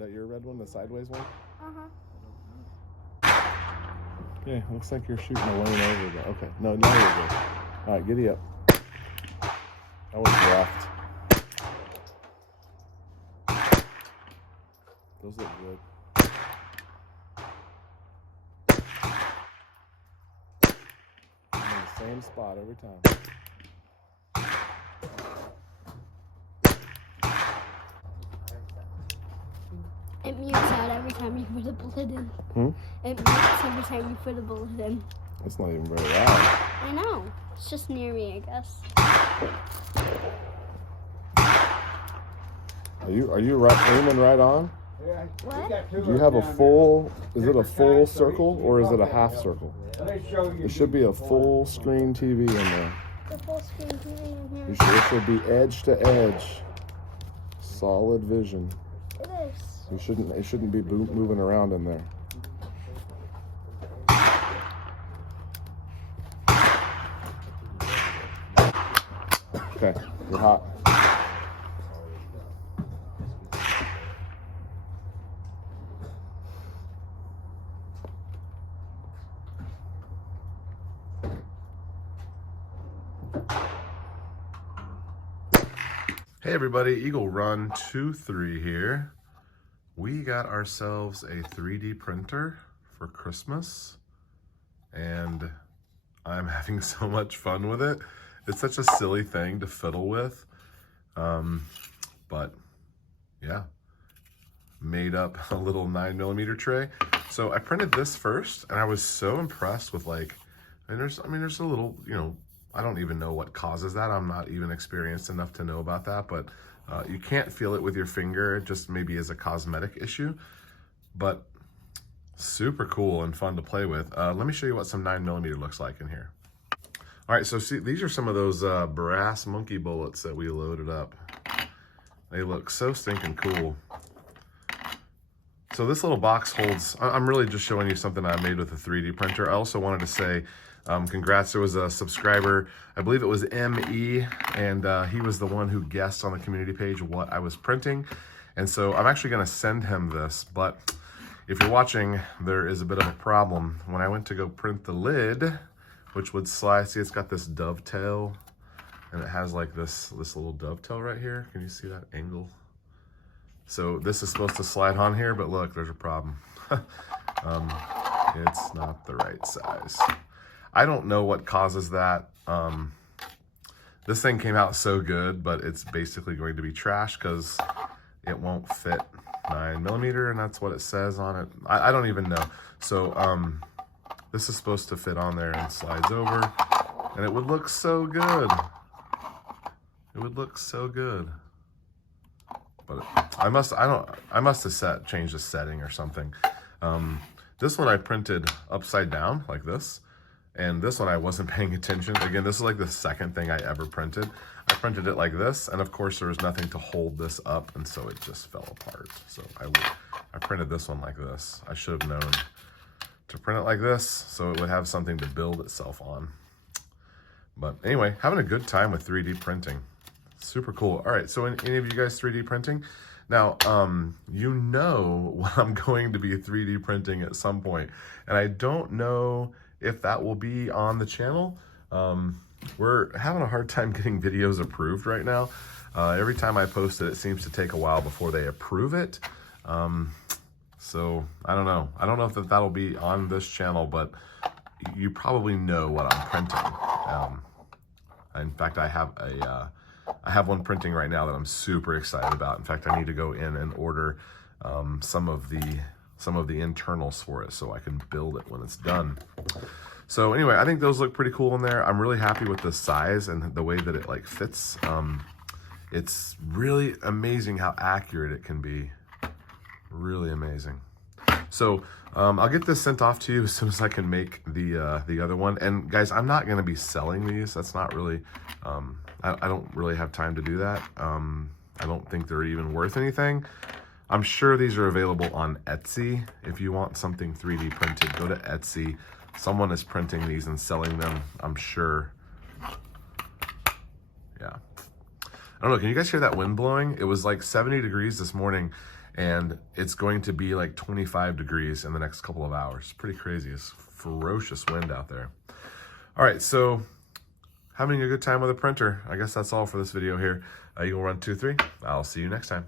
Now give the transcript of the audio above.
that your red one, the sideways one? Uh-huh. Okay, looks like you're shooting a lane over there. Okay, no, now you're good. All right, giddy up. That was left. Those look good. I'm in the same spot every time. It mutes out every time you put a bullet in. It mutes every time you put a bullet in. That's not even very loud. I know. It's just near me, I guess. Are you aiming right on? What? Do you have a full, is it a full circle or is it a half circle? It should be a full screen TV in there. The full screen TV in here. It should be edge to edge. Solid vision. It is. It shouldn't be moving around in there. Okay, you're hot. Hey everybody, Eagle Run 23 here. We got ourselves a 3D printer for Christmas and I'm having so much fun with it. It's such a silly thing to fiddle with, but yeah, made up a little 9mm tray. So I printed this first and I was so impressed with there's a little, I don't even know what causes that. I'm not even experienced enough to know about that, but you can't feel it with your finger. It just maybe is a cosmetic issue, but super cool and fun to play with. Let me show you what some 9mm looks like in here. All right, so see, these are some of those brass monkey bullets that we loaded up. They look so stinking cool. So this little box holds, I'm really just showing you something I made with a 3D printer. I also wanted to say, congrats, there was a subscriber, I believe it was ME, and he was the one who guessed on the community page what I was printing. And so I'm actually gonna send him this, but if you're watching, there is a bit of a problem. When I went to go print the lid, which would slide, see it's got this dovetail, and it has like this little dovetail right here. Can you see that angle? So this is supposed to slide on here, but look, there's a problem. It's not the right size. I don't know what causes that. This thing came out so good, but it's basically going to be trash because it won't fit 9mm, and that's what it says on it. I don't even know. So this is supposed to fit on there and slides over, and it would look so good. It would look so good. But I must have changed the setting or something. This one I printed upside down like this. And this one I wasn't paying attention. Again, this is like the second thing I ever printed. I printed it like this, and of course there was nothing to hold this up, and so it just fell apart. So I printed this one like this. I should have known to print it like this, so it would have something to build itself on. But anyway, having a good time with 3D printing. Super cool. All right, so any of you guys 3D printing? Now, you know what I'm going to be 3D printing at some point, and I don't know if that will be on the channel. We're having a hard time getting videos approved right now. Every time I post it, it seems to take a while before they approve it. So I don't know. I don't know if that'll be on this channel, but you probably know what I'm printing. In fact, I have one printing right now that I'm super excited about. In fact, I need to go in and order some of the internals for it so I can build it when it's done. So anyway, I think those look pretty cool in there. I'm really happy with the size and the way that it like fits. It's really amazing how accurate it can be. Really amazing. So I'll get this sent off to you as soon as I can make the other one. And guys, I'm not gonna be selling these. That's not really, I don't really have time to do that. I don't think they're even worth anything. I'm sure these are available on Etsy. If you want something 3D printed, go to Etsy. Someone is printing these and selling them, I'm sure. Yeah. I don't know, can you guys hear that wind blowing? It was like 70 degrees this morning, and it's going to be like 25 degrees in the next couple of hours. Pretty crazy. It's ferocious wind out there. All right, so having a good time with a printer. I guess that's all for this video here. You can run 2, 3. I'll see you next time.